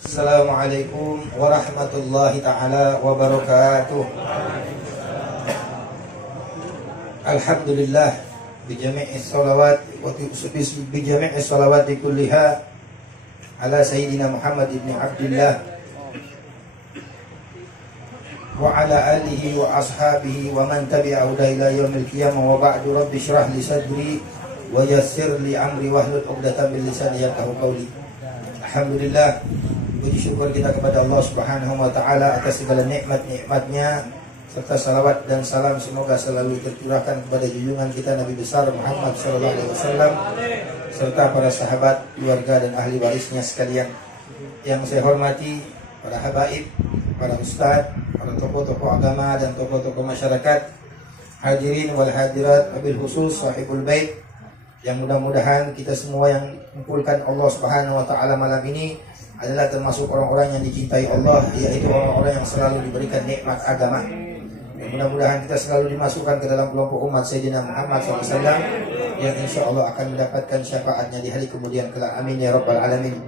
Assalamualaikum warahmatullahi ta'ala wabarakatuh. Alhamdulillah bijami'i salawati kulliha ala sayyidina Muhammad ibn Abdullah wa ala alihi wa ashabihi wa man tabi'ahu ila yaumil qiyamah wa ba'du. Rabbi shrah li sadri wa yassir li amri wahlul 'uqdatam min lisani yafqahu qawli. Alhamdulillah, puji syukur kita kepada Allah Subhanahu wa taala atas segala nikmat-nikmatnya, serta salawat dan salam semoga selalu tercurahkan kepada junjungan kita Nabi besar Muhammad sallallahu alaihi wasallam serta para sahabat, keluarga dan ahli warisnya sekalian. Yang saya hormati para habaib, para ustadz, para tokoh-tokoh agama dan tokoh-tokoh masyarakat, hadirin wal hadirat, wabil khusus sahibul bait, yang mudah-mudahan kita semua yang mengumpulkan Allah Subhanahu wa taala malam ini adalah termasuk orang-orang yang dicintai Allah, yaitu orang-orang yang selalu diberikan nikmat agama. Mudah-mudahan kita selalu dimasukkan ke dalam kelompok umat Sayyidina Muhammad SAW yang insya Allah akan mendapatkan syafaatnya di hari kemudian kelak. Amin ya rabbal alamin.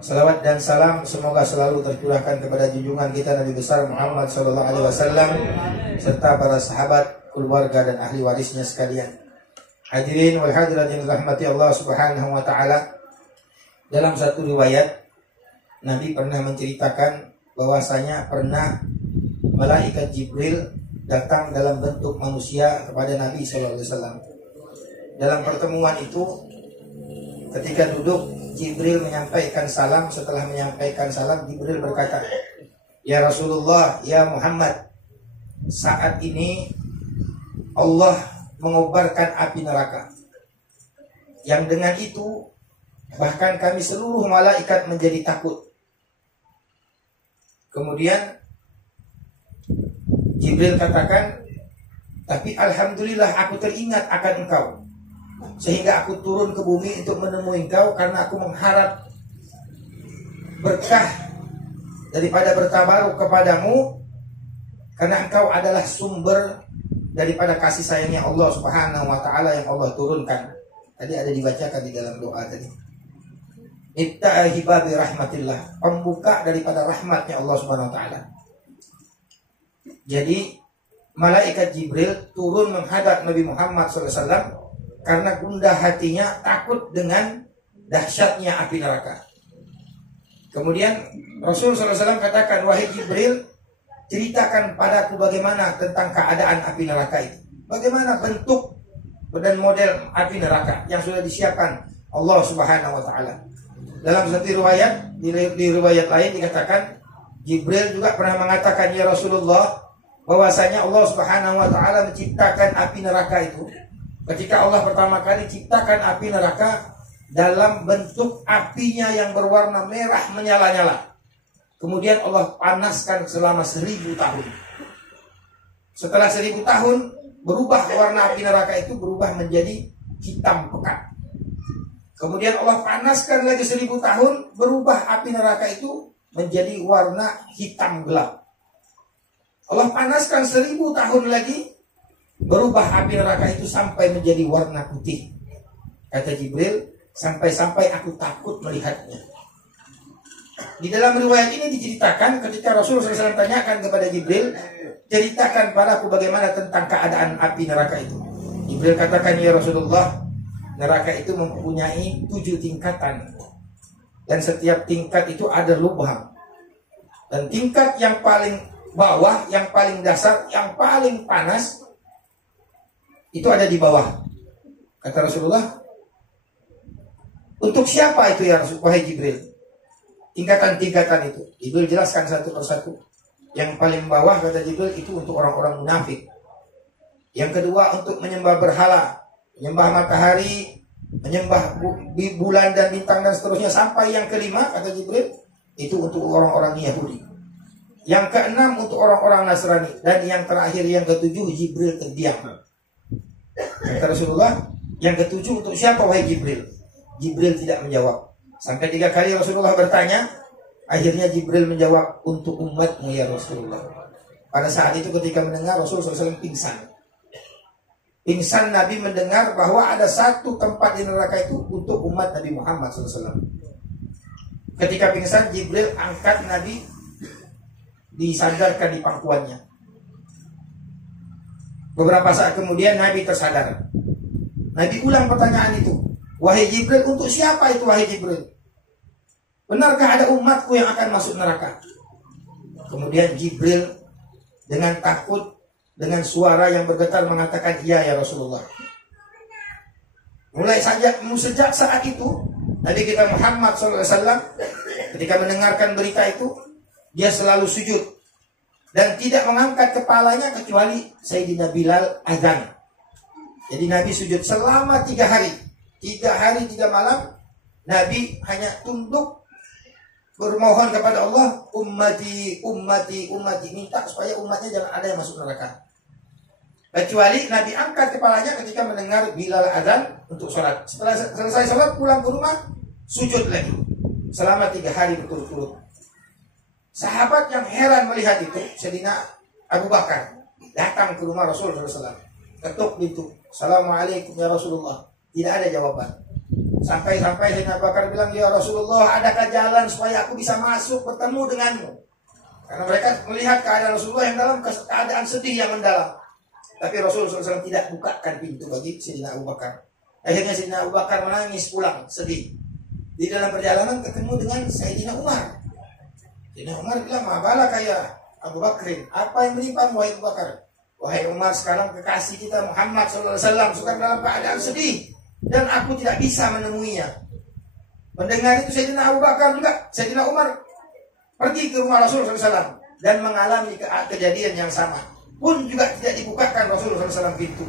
Salawat dan salam semoga selalu tercurahkan kepada junjungan kita Nabi besar Muhammad SAW serta para sahabat, keluarga dan ahli warisnya sekalian. Hadirin wal hadirat yang dirahmati Allah Subhanahu wa taala. Dalam satu riwayat Nabi pernah menceritakan bahwasanya pernah malaikat Jibril datang dalam bentuk manusia kepada Nabi sallallahu alaihi wasallam. Dalam pertemuan itu ketika duduk, Jibril menyampaikan salam. Setelah menyampaikan salam, Jibril berkata, "Ya Rasulullah, ya Muhammad, saat ini Allah mengobarkan api neraka, yang dengan itu bahkan kami seluruh malaikat menjadi takut." Kemudian Jibril katakan, "Tapi alhamdulillah aku teringat akan engkau, sehingga aku turun ke bumi untuk menemui engkau karena aku mengharap berkah daripada bertabaruk kepadamu, karena engkau adalah sumber daripada kasih sayangnya Allah Subhanahu wa taala yang Allah turunkan." Tadi ada dibacakan di dalam doa tadi. Ittahibabi rahmatillah, pembuka daripada rahmatnya Allah Subhanahu wa taala. Jadi malaikat Jibril turun menghadap Nabi Muhammad SAW karena gundah hatinya takut dengan dahsyatnya api neraka. Kemudian Rasul SAW katakan, "Wahai Jibril, ceritakan padaku bagaimana tentang keadaan api neraka itu. Bagaimana bentuk dan model api neraka yang sudah disiapkan Allah Subhanahu wa taala." Dalam satu riwayat, di riwayat lain dikatakan Jibril juga pernah mengatakan, "Ya Rasulullah, bahwasanya Allah Subhanahu wa taala menciptakan api neraka itu. Ketika Allah pertama kali ciptakan api neraka dalam bentuk apinya yang berwarna merah menyala-nyala. Kemudian Allah panaskan selama 1000 tahun. Setelah 1000 tahun berubah warna api neraka itu, berubah menjadi hitam pekat. Kemudian Allah panaskan lagi 1000 tahun, berubah api neraka itu menjadi warna hitam gelap. Allah panaskan 1000 tahun lagi, berubah api neraka itu sampai menjadi warna putih. Kata Jibril, sampai-sampai aku takut melihatnya." Di dalam riwayat ini diceritakan ketika Rasulullah SAW tanyakan kepada Jibril, "Ceritakan padaku bagaimana tentang keadaan api neraka itu." Jibril katakan, "Ya Rasulullah, neraka itu mempunyai 7 tingkatan. Dan setiap tingkat itu ada lubang. Dan tingkat yang paling bawah, yang paling dasar, yang paling panas, itu ada di bawah." Kata Rasulullah, "Untuk siapa itu ya Wahai Jibril? Tingkatan-tingkatan itu." Jibril jelaskan satu persatu. Yang paling bawah, kata Jibril, itu untuk orang-orang munafik. Yang kedua untuk menyembah berhala, menyembah matahari, menyembah bulan dan bintang dan seterusnya. Sampai yang kelima, kata Jibril, itu untuk orang-orang Yahudi. Yang keenam untuk orang-orang Nasrani. Dan yang terakhir, yang ketujuh, Jibril terdiam. Kata Rasulullah, yang ketujuh untuk siapa wahai Jibril? Jibril tidak menjawab. Sampai 3 kali Rasulullah bertanya. Akhirnya Jibril menjawab, "Untuk umatmu ya Rasulullah." Pada saat itu ketika mendengar, Rasulullah SAW pingsan. Pingsan. Nabi mendengar bahwa ada satu tempat di neraka itu untuk umat Nabi Muhammad SAW. Ketika pingsan, Jibril angkat Nabi, disandarkan di pangkuannya. Beberapa saat kemudian Nabi tersadar. Nabi ulang pertanyaan itu. Wahai Jibril, untuk siapa itu wahai Jibril? Benarkah ada umatku yang akan masuk neraka? Kemudian Jibril dengan takut, dengan suara yang bergetar mengatakan, iya ya Rasulullah. Sejak saat itu, Nabi kita Muhammad SAW ketika mendengarkan berita itu, dia selalu sujud dan tidak mengangkat kepalanya kecuali Sayyidina Bilal azan. Jadi Nabi sujud selama 3 hari. 3 hari 3 malam Nabi hanya tunduk bermohon kepada Allah, ummati, ummati, ummati, minta supaya umatnya jangan ada yang masuk neraka. Kecuali Nabi angkat kepalanya ketika mendengar Bilal azan untuk sholat. Setelah selesai sholat pulang ke rumah, sujud lagi selama 3 hari berturut-turut. Sahabat yang heran melihat itu, Sayyidina Abu Bakar datang ke rumah Rasulullah SAW, ketuk pintu, Assalamualaikum ya Rasulullah. Tidak ada jawaban. Sampai-sampai Sayyidina Abu Bakar bilang, ya Rasulullah, adakah jalan supaya aku bisa masuk bertemu denganmu? Karena mereka melihat keadaan Rasulullah yang dalam keadaan sedih yang mendalam. Tapi Rasulullah SAW tidak bukakan pintu bagi Sayyidina Abu Bakar. Akhirnya Sayyidina Abu Bakar menangis pulang, sedih. Di dalam perjalanan ketemu dengan Sayyidina Umar. Sayyidina Umar bilang, mabalah kaya Abu Bakrin, apa yang menimpa wahai Abu Bakar? Wahai Umar, sekarang kekasih kita Muhammad SAW sedang dalam keadaan sedih dan aku tidak bisa menemuinya. Mendengar itu Sayyidina Abu Bakar juga, Sayyidina Umar pergi ke rumah Rasulullah SAW dan mengalami kejadian yang sama. Pun juga tidak dibukakan Rasulullah SAW pintu.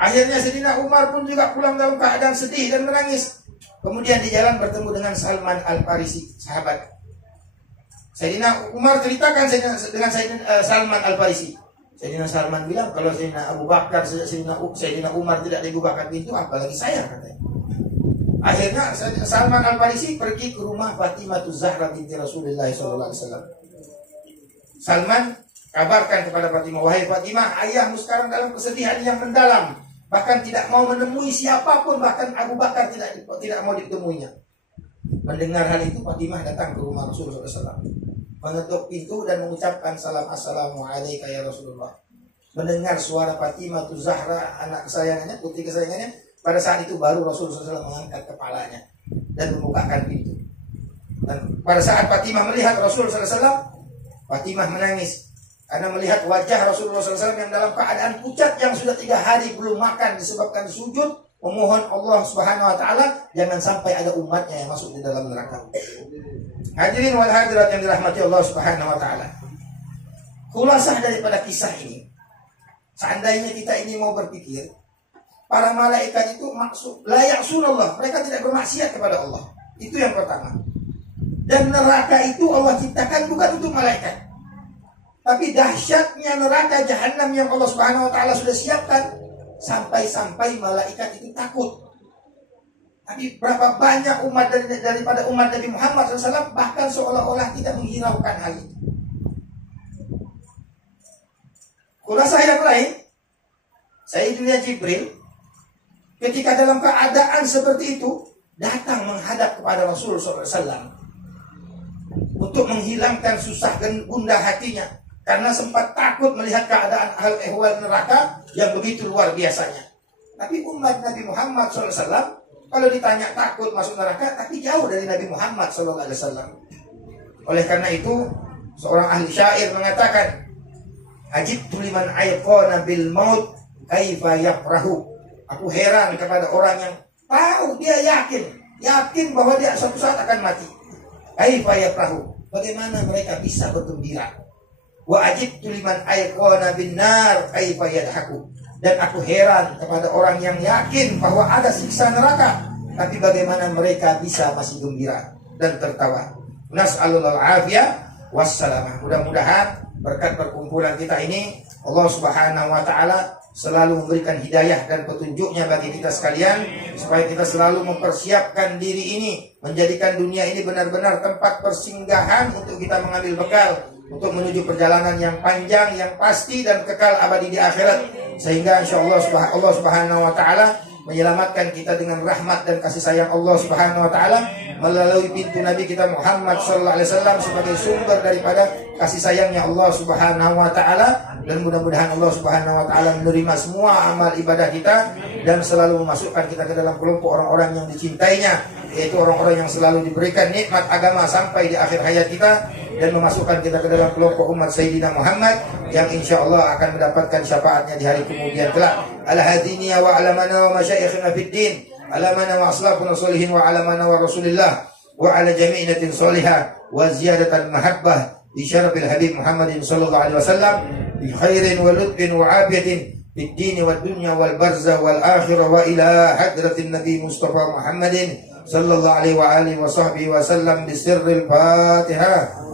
Akhirnya Sayyidina Umar pun juga pulang dalam keadaan sedih dan menangis. Kemudian di jalan bertemu dengan Salman Al-Farisi, sahabat. Sayyidina Umar ceritakan dengan Salman Al-Farisi. Sayyidina Salman bilang, kalau Sayyidina Abu Bakar, Sayyidina Umar tidak dibukakan pintu, apalagi saya, katanya. Akhirnya Salman Al-Farisi pergi ke rumah Fatimah Zahra binti Rasulullah SAW. Salman kabarkan kepada Fatimah, wahai Fatimah, ayahmu sekarang dalam kesedihan yang mendalam, bahkan tidak mau menemui siapapun, bahkan Abu Bakar tidak mau ditemuinya. Mendengar hal itu, Fatimah datang ke rumah Rasulullah SAW, mengetuk pintu dan mengucapkan salam, assalamualaikum ya Rasulullah. Mendengar suara Fatimah Zahra, anak kesayangannya, putri kesayangannya, pada saat itu baru Rasulullah SAW mengangkat kepalanya dan membukakan pintu. Dan pada saat Fatimah melihat Rasulullah SAW, Fatimah menangis karena melihat wajah Rasulullah SAW yang dalam keadaan pucat, yang sudah 3 hari belum makan disebabkan sujud memohon Allah Subhanahu Wa Taala jangan sampai ada umatnya yang masuk di dalam neraka. Hadirin wal hadirat yang dirahmati Allah Subhanahu Wa Taala. Khulasah daripada kisah ini, seandainya kita ini mau berpikir, para malaikat itu maksud layak sunallah, mereka tidak bermaksiat kepada Allah. Itu yang pertama. Dan neraka itu Allah ciptakan bukan untuk malaikat. Tapi dahsyatnya neraka jahanam yang Allah Subhanahu Wa Taala sudah siapkan, sampai-sampai malaikat itu takut. Tapi berapa banyak umat daripada umat Nabi Muhammad SAW bahkan seolah-olah tidak menghiraukan hal itu. Khulasah yang lain, Sayyidina Jibril ketika dalam keadaan seperti itu datang menghadap kepada Rasulullah SAW untuk menghilangkan susah dan gundah hatinya, karena sempat takut melihat keadaan hal ehwal neraka yang begitu luar biasanya. Tapi umat Nabi Muhammad SAW kalau ditanya takut masuk neraka, tapi jauh dari Nabi Muhammad SAW. Oleh karena itu seorang ahli syair mengatakan, ajibtu liman ayqana bil maut kaifa yafrahu. Aku heran kepada orang yang tahu, dia yakin bahwa dia suatu saat akan mati. Kaifa yafrahu, bagaimana mereka bisa bergembira. Wa ajibtu liman ayqana bin nar kaifa yadhaku. Dan aku heran kepada orang yang yakin bahwa ada siksa neraka, tapi bagaimana mereka bisa masih gembira dan tertawa. Nas'alul afiyah wassalamah. Mudah-mudahan berkat perkumpulan kita ini Allah Subhanahu Wa Taala selalu memberikan hidayah dan petunjuknya bagi kita sekalian, supaya kita selalu mempersiapkan diri ini, menjadikan dunia ini benar-benar tempat persinggahan untuk kita mengambil bekal untuk menuju perjalanan yang panjang, yang pasti dan kekal abadi di akhirat. Sehingga insya Allah Subhanahu Wa Taala menyelamatkan kita dengan rahmat dan kasih sayang Allah Subhanahu wa taala melalui pintu Nabi kita Muhammad sallallahu alaihi wasallam sebagai sumber daripada kasih sayangnya Allah Subhanahu wa taala, dan mudah-mudahan Allah Subhanahu wa taala menerima semua amal ibadah kita dan selalu memasukkan kita ke dalam kelompok orang-orang yang dicintainya, yaitu orang-orang yang selalu diberikan nikmat agama sampai di akhir hayat kita, dan memasukkan kita ke dalam kelompok umat Sayyidina Muhammad yang insya Allah akan mendapatkan syafaatnya di hari kemudian kelak. Al-hadiniya wa alamana wa masyayikhina fid din, alamana wa aslafuna solihin wa alamana wa rasulillah wa ala jami'inatin solihah wa ziyadatan mahabbah bi syarafil habib Muhammadin sallallahu alaihi wasallam bi khairin wa lutfin wa afiyatin fid din wad dunya wal barzah wal akhirah wa ila hadratin nabi Mustafa Muhammadin sallallahu alaihi wa alihi wa sahbihi wa sallam bi sirril Fatihah.